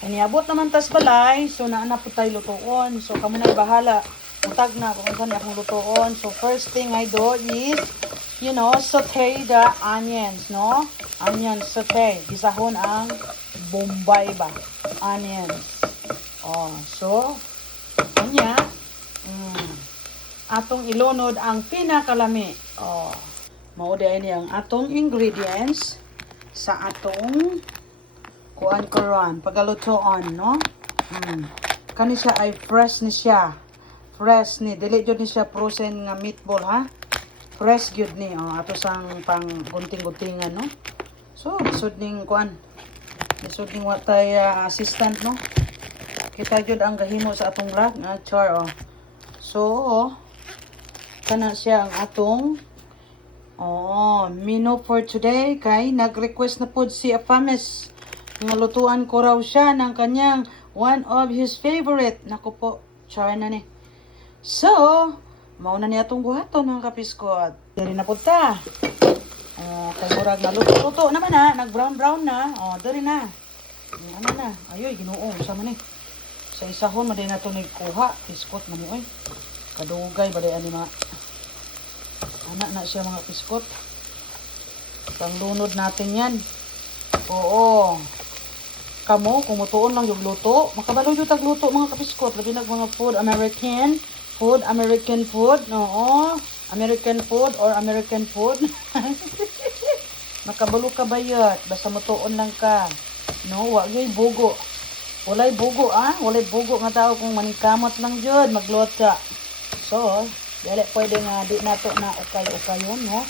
Kaniabot naman tas balay, so naana po tayo lutoon. So kamo na bahala. Utag na kung saan akong lutoon. So first thing I do is, you know, saute the onions, no? Onions saute. Gisahon ang bombay ba? Onions. Oh, so kanya atong ilunod ang pinakalami. Oh, mao di ang atong ingredients sa atong kuan karon pagalutoon, no? Kani siya ay fresh ni siya. Fresh ni, dili jud ni siya frozen nga meatball, ha? Fresh gyud ni, oh, ato sang pang gunting-guntingan, no? So, bisod ning kuan. Bisod ning watay assistant, no? Kita jud ang gahimo sa atong rag nga char, oh. So, kana siya ang atong menu for today kay nag-request na pod si Afames nga lutuan ko raw siya ng kanyang one of his favorite. Naku po, char na ni. So, mauna niya itong buhaton mga kapiskot. Dari na po ta. Kay murag na luto naman na. Nag-brown na. Dari na. Ano na. Ayoy, ginuong. Sama ni. Sa isahon, maday na ito nagkuha. Piskot na ni. Kadugay, baday anima. Anak na siya mga piskot. Panglunod natin yan. Oo. Kamo, kung mutuon lang yung luto, makabalo yung tagluto mga kapiskot. Labi na mga food, American food, no, American food or American food. Makabalo ka ba yun? Basta mutuon lang ka. No, wagay bugo. Walay bugo, walay bugo nga tao kung manikamot lang yun, maglota. So, dali pwede nga di nato na ukay-ukayon, no?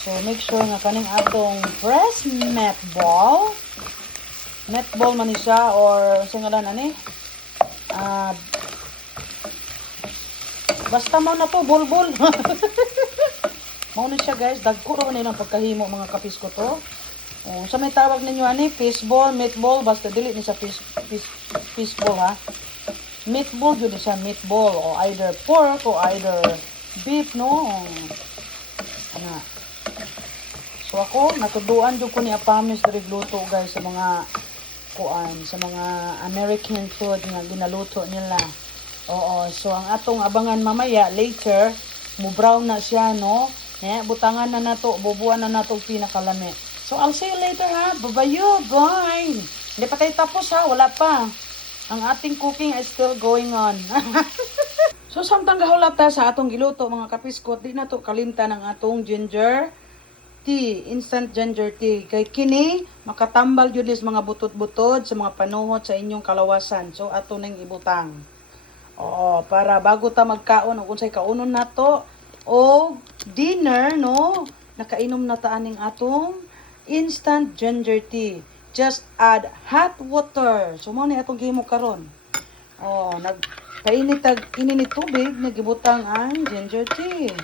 So, make sure nga kaning atong fresh meatball. Meatball man siya or singalan ani basta mo na to bulbul. Mao na siya guys, dagko ra man nilang pagkahimo mga kapisko to. Sa may tawag ninyo ani fishball, meatball, basta dili ni sa fishball, ha. Meatball jud siya, meatball o either pork or either beef, no. So ako natuduan jud ko ni Apamis diri gluto guys sa mga sa mga American food nga ginaluto nila. So ang atong abangan mamaya later, mo brown na siya, no? Butangan na nato, bubuan na nato pinakalami. So I'll see you later, ha. Bye. Hindi pa tayo tapos, ha. Wala pa. Ang ating cooking is still going on. So samtang gahulap ta sa atong giluto mga kapiskot, di na to kalimtan ang atong ginger tea, instant ginger tea. Kay kini makatambal jud is mga butod-butod sa mga panuhot sa inyong kalawasan. So ato nang ibutang. Para bago ta magkaon ug unsay kaunon nato o dinner, no, nakainom na ta aning atong instant ginger tea. Just add hot water. So mo ni atong gihimo karon. Nagpainit ininit tubig, nagibutang ang ginger tea.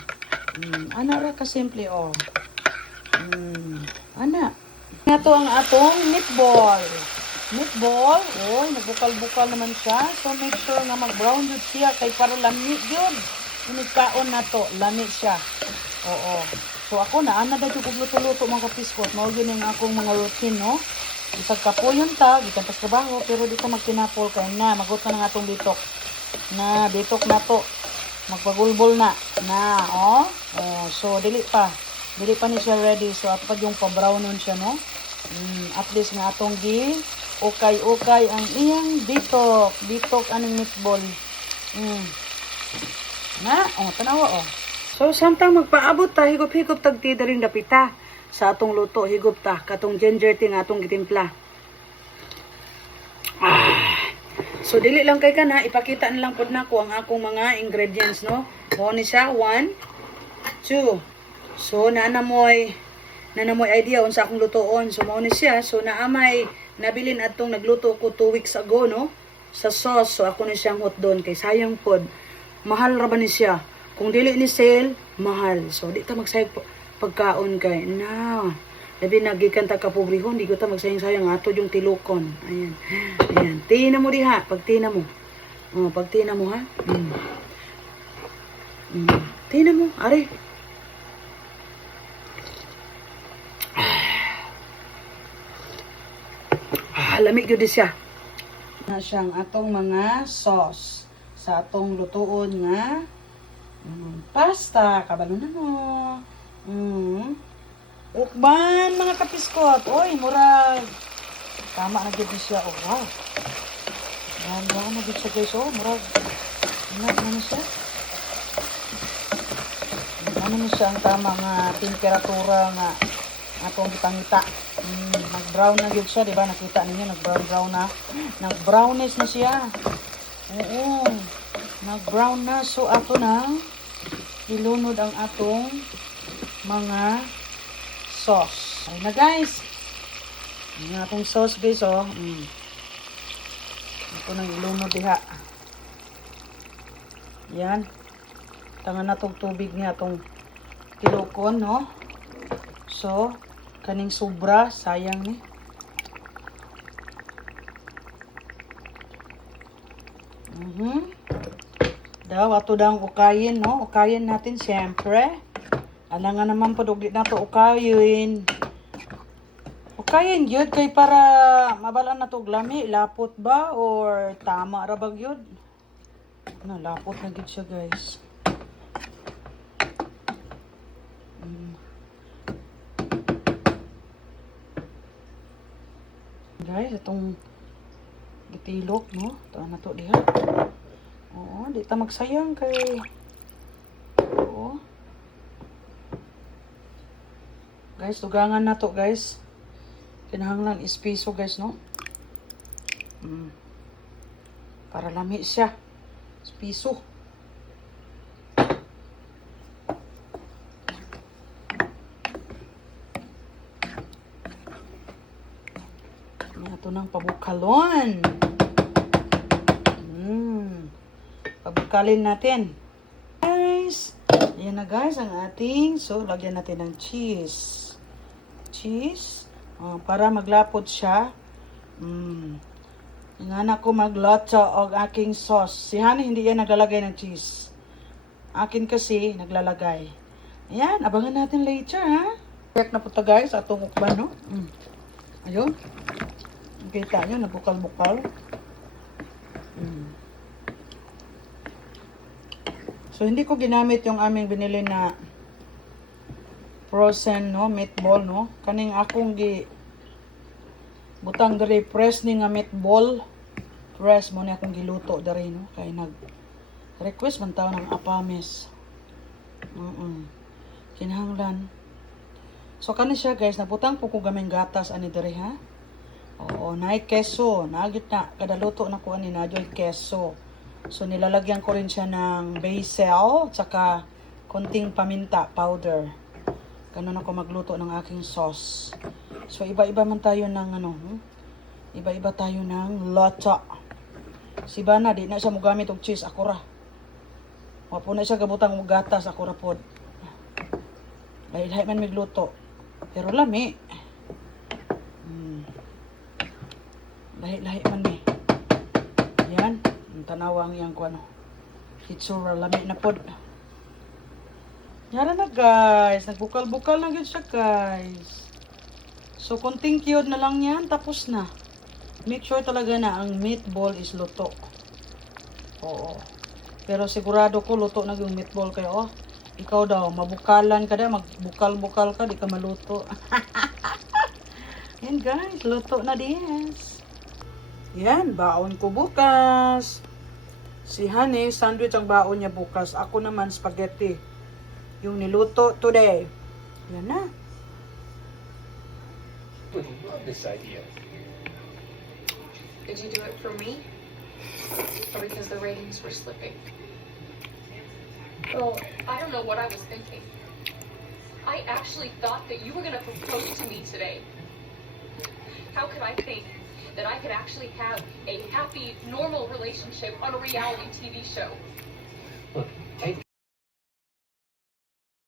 Ana ra ka simple, ana. Nato ang atong meatball. Nagbukal-bukal naman siya. So make sure nga mag-brown jud siya kay para lami jud. Inigkaon nato, lami siya. So ako naana da jud og luto-luto mga kapiskot. Mao gyud ang akong mga routine, no. Bisag kapuyon ta, gikan ta trabaho, pero di ta magtinapol kay na magot na ng atong bitok. Bitok na to. Magpagulbol na. So dili pa ni siya ready. So ato pa yung pa-brownon siya, no. At least nga atong ukay ang iyang bitok anong meatball. Tanawa, So samtang magpaabot ta, higop-higop tagti daling dapita sa atong luto, higop ta katong ginger tea nga atong gitimpla. So dili lang kay kana, ipakita na lang pod nako ang akong mga ingredients, no. Mo ni siya 1 2. So nanamoy idea unsa akong lutoon. So mao ni siya. So naamay nabilin atong nagluto ko 2 weeks ago, no, sa sauce. So ako ni siyang hot doon kay sayang pod. Mahal ra ba ni siya? Kung dili ni sale, mahal. So di ta magsayang pagkaon kay labi nagikan ta kapobrehon, di ko ta magsayang-sayang ato yung tilokon. Ayan. Tina mo diha, pag tina mo. Pag tina mo, ha. Tina mo, ari. Lamig yun siya. Na siyang atong mga sauce sa atong lutuon nga pasta. Kabalo na mo. Ukban mga kapiskot. Oy, murag. Tama na gid siya. Oh, wow. Ganda na gid siya guys. Oh, murag. Ano siya? Ano mo siya ang tamang temperatura nga atong gipangita. Nag-brown na gid siya, di ba? Nakita ninyo, nag-brown na. Nag-brownish na siya. Oo. Nag-brown na. So, ato na ilunod ang atong mga sauce. Ayun na, guys. Ang atong sauce, guys, oh. Ito nang ilunod diha. Yan. Tangan na tong tubig niya, atong tilokon, no? So, kaning sobra, sayang ni. Daw, ato daw ukayin, no? Ukayin natin, siyempre. Alangan naman po, dugli na to ukayin. Ukayin, yun, kay para mabala na to glami, lapot ba? Or tama rabag yun? No, lapot na gid siya, guys. Guys, itong gitilok, no? Ito na to diha. Oo, di ta magsayang kay. Oo. Guys, dugangan na to, guys. Kinahanglan ispiso, guys, no? Para lami siya. Ispiso. Ito ng pabukalon. Pabukalin natin. Guys, ayan na guys ang ating. So, lagyan natin ng cheese. Cheese. Para maglapot siya. Ingana ko maglotso og aking sauce. Si Honey hindi yan naglalagay ng cheese. Akin kasi naglalagay. Ayan, abangan natin later, ha? Check na po ta guys, atong ukban, no? Ayun. Kita nyo, nabukal-bukal. So, hindi ko ginamit yung aming binili na frozen, no, meatball, no. Kaning akong butang dari press ni nga meatball. Press mo na akong giluto dari, no. Kaya nag-request man tao ng apames. Kinahanglan. So, kani siya, guys. Nabutang po ko gaming gatas ani dari, ha. Oo, naay keso. Nagit na. Kada luto na ko ani nadyo'y keso. So, nilalagyan ko rin siya ng basil, tsaka konting paminta powder. Ganun ako magluto ng aking sauce. So, iba-iba man tayo ng iba-iba tayo ng lata. Si Bana, di na siya mugamit og cheese. Ako ra. Wapo na siya gabutang og gatas. Ako ra pod. Lahi-lahi man migluto. Pero lami. Lahi-lahi man ni. Yan. Ang tanawang yang ko hitsura lami na pod. Yara na guys. Nagbukal-bukal na yun siya guys. So konting cute na lang yan. Tapos na. Make sure talaga na ang meatball is luto. Oo. Pero sigurado ko luto na yung meatball kayo. Ikaw daw, mabukalan ka daw. Magbukal-bukal ka. Di ka maluto. Yan guys. Luto na this. Yan, baon ko bukas. Si Honey, sandwich ang baon niya bukas. Ako naman, spaghetti. Yung niluto today. Yan na. Would love this idea. Did you do it for me? Or because the ratings were slipping? Well, I don't know what I was thinking. I actually thought that you were going to propose to me today. How could I think that I could actually have a happy, normal relationship on a reality TV show?